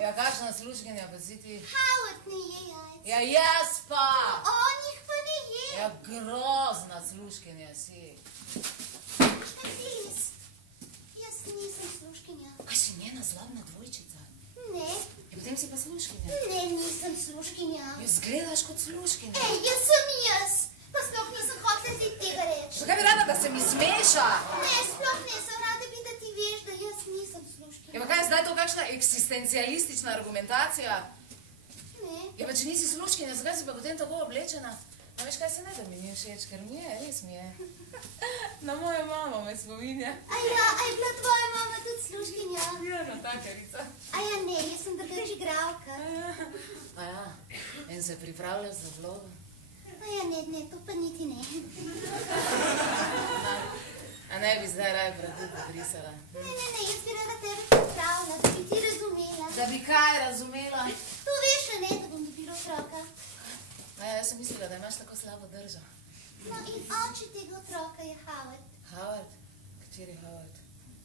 Ja, kakšna služkinja pa si ti? Howard ne je jajc. Ja, jaz pa! On jih pa ne je. Ja, grozna služkinja si. Lis, jaz nisem služkinja. Kaj si njena zlobna dvojčica? Ne. Ja, potem si pa služkinja. Ne, nisem služkinja. Ja, zgledaš kot služkinja. Jaz sem jaz. Pa sploh nisem hotela ti tega reči. Kaj bi rada, da se mi smeša? Ne, sploh ne, sem rada bi, da ti veš, da jaz nisem služkinja. Ja, pa kaj je zdaj to kakšna eksistencialistična argumentacija? Ne. Ja, pa če nisi služkinja, zakaj si pa potem tako oblečena? A veš, kaj se ne da mi ni všeč, ker mi je, res mi je. Na mojo mamo me spominja. A je bila tvoja mama tudi služkinja? Ja, natakarica. Ne, jaz sem drgač igralka. A ja, in se pripravljaš za vlogo? Ne, to pa niti ne. A ne bi zdaj raj prahu podrisala? Ne, jaz bi rada tebe pripravila, da bi ti razumela. Da bi kaj razumela? To veš, ne, da bom dobila otroka. Jaz sem mislila, da imaš tako slabo držo. No in oče tega otroka je Howard. Howard? Kateri Howard?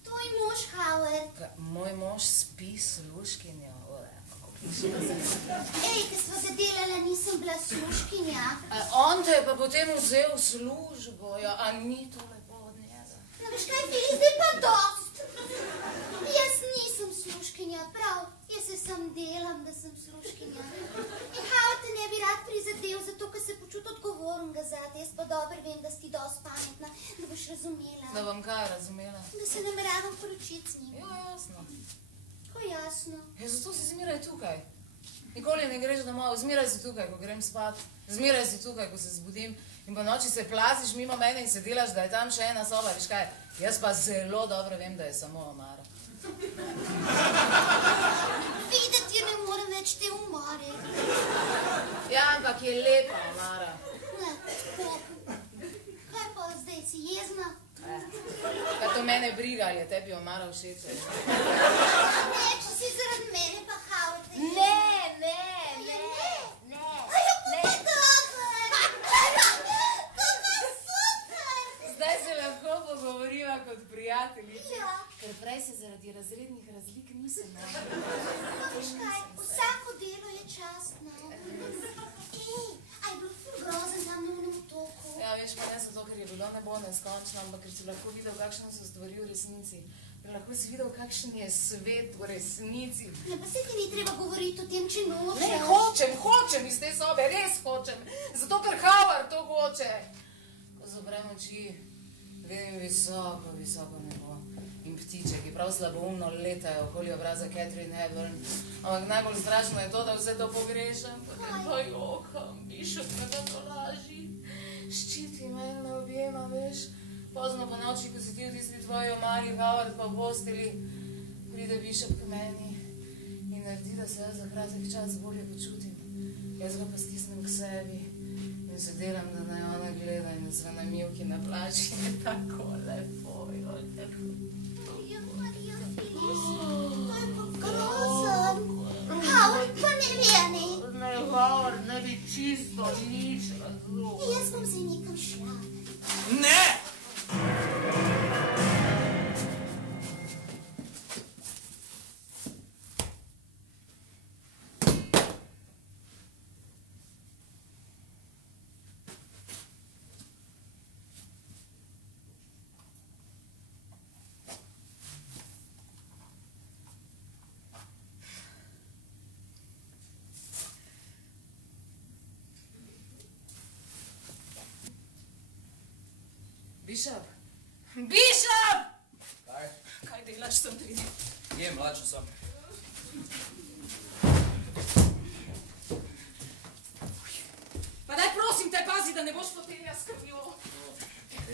Tvoj mož Howard. Moj mož spi služkinjo. Ko sva se delala, nisem bila služkinja. On te je pa potem vzel v službo, ja, a ni to lepo od njega? No, veš kaj, Fili, zdaj pa dost. Jaz nisem služkinja, prav. Jaz se sam delam, da sem služkinja. In Howard te ne bi rad prizadel, zato ker se počuti odgovornega zate. Jaz pa dobro vem, da si ti dost pametna, da boš razumela. Da bom kaj razumela? Da se nameravam poročiti z njim. Ja, jasno. Ko jasno. Ja, zato si zmeraj tukaj. Nikoli ne greš domov, zmeraj si tukaj, ko grem spat. Zmeraj si tukaj, ko se zbudim. In po noči se plaziš mimo mene in se delaš, da je tam še ena soba. Viš kaj, jaz pa zelo dobro vem, da je samo omara. Videti je ne morem več te umore. Ja, ampak je lepa omara. Ne, tako. Kaj pa zdaj, si jezna? Kaj to mene briga, ali je tebi omara všeč? Ne, če si zaradi mene pa Howard ne jezna. Zdaj se lahko pogovoriva kot prijateljice. Ja. Ker prej se zaradi razrednih razlik nisem mogla. Veš kaj, vsako delo je častno. A je bilo ful grozen tam na unem otoku? Ja, veš, pa ne zato, ker je bilo nebo neskončno, ampak ker si lahko videl, kakšne so stvari v resnici. Ker lahko si videl, kakšen je svet v resnici. Ne, pa se ti ni treba govoriti o tem, če nočeš. Ne, hočem iz te sobe, res hočem. Zato, ker Howard to hoče. Ko zaprem oči, vidim visoko nebo. In ptičeki prav slaboumno letajo okoli obraza Catherine Hepburn. Ampak najbolj strašno je to, da vse to pogrešam. Potem pa jokam, Bishop me pa tolaži. Ščiti me in me objema, veš. Pozno po noči, ko si ti v tisti tvoji omari, Howard pa v posteli, pride Bishop k meni in naredi, da se jaz za kratek čas bolje počutim. Jaz ga pa stisnem k sebi in se delam, da naj ona gleda in da sva na mivki na plaži. Je tako lepo, Marija, Filiz, to je pa grozen. Howard pa ne veni. Ne, Howard, ne bi čisto nič razumel. Jaz bom zdaj nekam šla. Ne! Bishop! Bishop! Kaj? Kaj delaš sem pridi? Jem, lačen sem. Pa daj prosim te pazi, da ne boš fotelja s krvjo.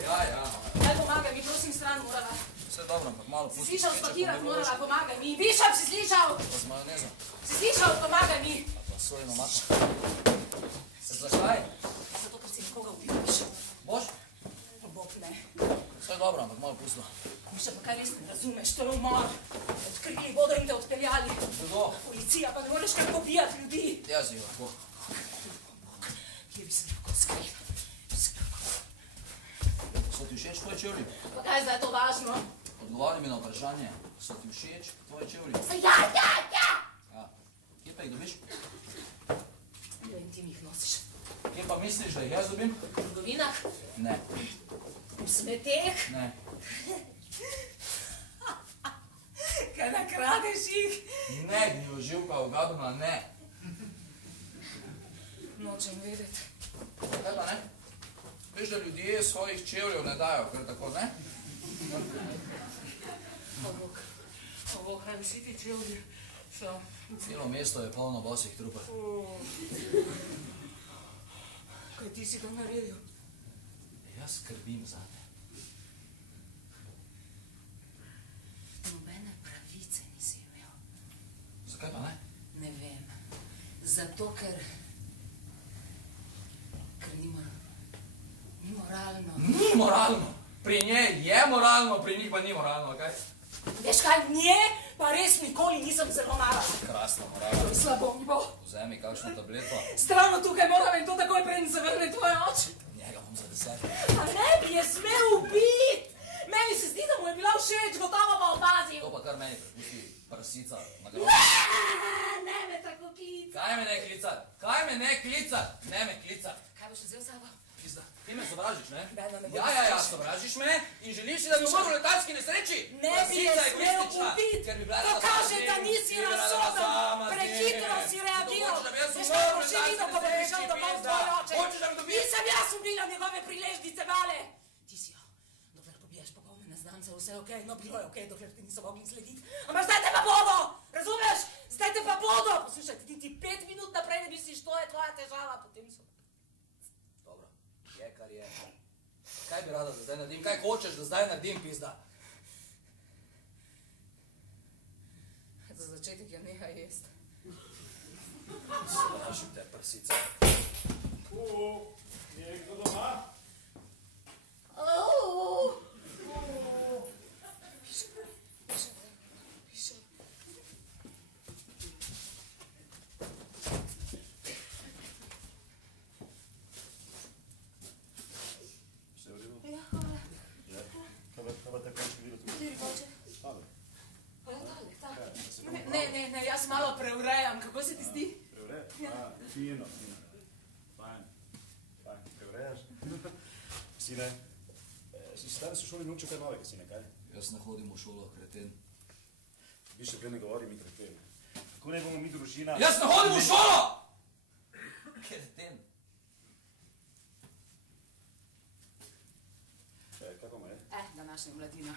Ja. Daj pomagaj mi, prosim, stran morala. Vse dobro, ampak malo pusti. Si slišal, spakirati morala, pomagaj mi. Bishop, si slišal? Pa z majonezo. Si slišal, pomagaj mi. Pa s svojim omakom. Zakaj? Zato, ker si nekoga ubil, Bishop. Boš? Bog ne. Vse dobro, ampak malo pusto. Bishop, pa kaj res ne razumeš, to je umor. Odkrili bodo in te odpeljali. Kdo? Policija, pa ne moreš kar pobijati ljudi. Jaz jih lahko. Kje bi se lahko skrila? So ti všeč tvoji čevlji? Pa kaj je zdaj to važno? Odgovori mi na vprašanje. So ti všeč tvoji čevlji? Ja! Ja. misliš, da jih jaz dobim? V trgovinah? Ne. V smeteh? Ne. Kaj nakradeš jih? Ne, gnjoživka, ugadona, ne. Nočem vedeti. Kaj pa ne? Veš, da ljudje svojih čevljev ne dajo, ker tako, ne? O Bog, kaj vsi ti čevlji so? Celo mesto je polno bosih trupov. Kaj ti si to naredil? Jaz skrbim zate. Nobene pravice nisi imel. Zakaj pa ne? Ne vem. Zato, ker ni moralno. Ni moralno! Pri njej je moralno, pri njih pa ni moralno, kaj? Veš kaj, nje pa res nikoli nisem zelo mala. Krasna morala. Slabo mi bo. Vzemi kakšno tableto. Strano tukaj moram in to takoj preden se vrne tvoj oče. Njega bom za 10. A ne bi je smel ubiti. Meni se zdi, da mu je bila všeč, gotovo pa opazil. To pa kar meni prepusti prasica na Ne, grob. ne me tako klica. Kaj me ne klicat? Kaj me ne klicat? Ne me klicat. Kaj boš vzel sabo? Pizda, ti me sovražiš, ne? Da me Ja, sovražiš me in želiš si, da bi umrl v letalski nesreči. Ne bi je smel ubiti. To kaže, da nisi razsoden. Prehitro si reagiral. Veš kaj bo še videl, ko bo prišel domov tvoj oče. Nisem jaz ubila njegove priležnice, vale. Ti si jo. Dokler pobijaš pogolne neznance, vse okej. No, bilo je okej, dokler ti niso mogli slediti. Ampak zdaj te pa bodo. Razumeš? Zdaj te pa bodo. Poslušaj, ti 5 minut naprej ne misliš, to je tvoja težava, potem so. Dobro, je kar je. Kaj bi rada, da zdaj naredim? Kaj hočeš, da zdaj naredim, pizda? Za začetek je nehaj jest. Sovražim te prsice. Je kdo doma? Piše. Vse v redu? Ja, hvala. Kaj pa te končki videti? Kateri hoče? Dobro. Pa ja, dale, ne, jaz malo preurejam. Kako se ti zdi? Preurej? Fino. Fajn. Preurejaš? Sine, si se danes v šoli naučil kaj novega, sine, kaj? Jaz ne hodim v šolo, kreten. Vi še prej ne govori mi kreten. Kako ne bomo mi družina... Jaz ne hodim v šolo! Kreten. Kaj pa me? Današnja mladina.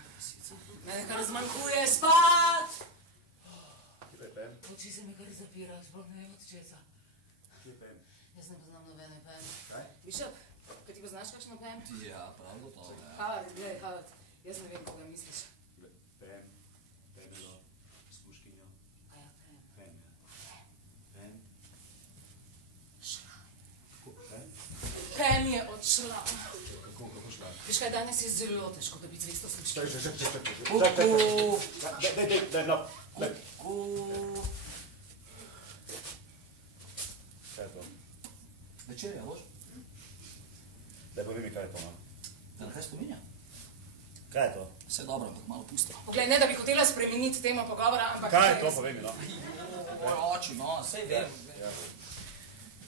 Mene kar zmanjkuje spat! Kje pa je pen? Oči se mi kar zapirajo, sploh ne vem od česa. Kje je pen? Jaz ne poznam nobene pen. Kaj? Bishop, kaj ti poznaš kakšno pen? Ja, prav gotovo, ja. Howard, gledaj, Howard, jaz ne vem, koga misliš. Pen. Penelo. Sluškinjo. A ja, pen. Pen, ja. Pen. Šla. Kako? Pen? Pen je odšla. Kako šla? Veš kaj, danes je zelo težko dobiti zvesto slučkinjo. Daj, no. Kaj je to? Večerja, boš? Daj, povi mi, kaj je to, no? Da na kaj spominja? Kaj je to? Vse dobro, ampak malo pusto. Poglej, ne da bi hotela spremeniti temo pogovora, ampak... Kaj je to, povej mi, no? Moj oči, no, sej vem.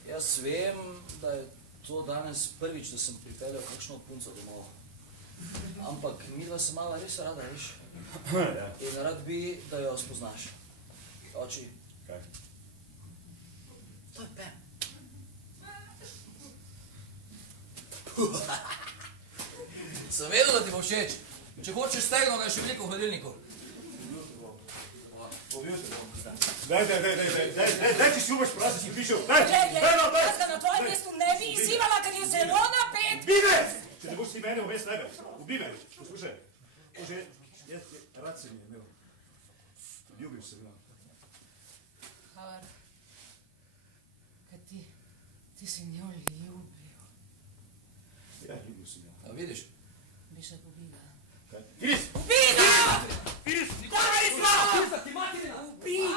Jaz vem, da je to danes prvič, da sem pripeljal kakšno punco domov. Ampak midva se mala res rada, veš? In rad bi, da jo spoznaš. Oči. Kaj? To je pen. Sem vedel, da ti bo všeč. Če hočeš stegno, ga je še veliko v hladilniku. Pobil te bom. Daj, ti si umaš prasa, si prišel. Daj, Jaz ga na tvojem mestu ne bi izzivala, ker je zelo napet. Ubi me! Če ne boš ti mene vmes tebe. Ubi me. Poslušaj. Bože, rad se mi je imel. Ljubim se mi. Howard, kaj ti si njo ljubil. Ja, ljubil sem jo. A vidiš? Bi še pobila. Kaj? Iris! Ubila! Iris! Nikoli nismo! Ti materina! Ubila!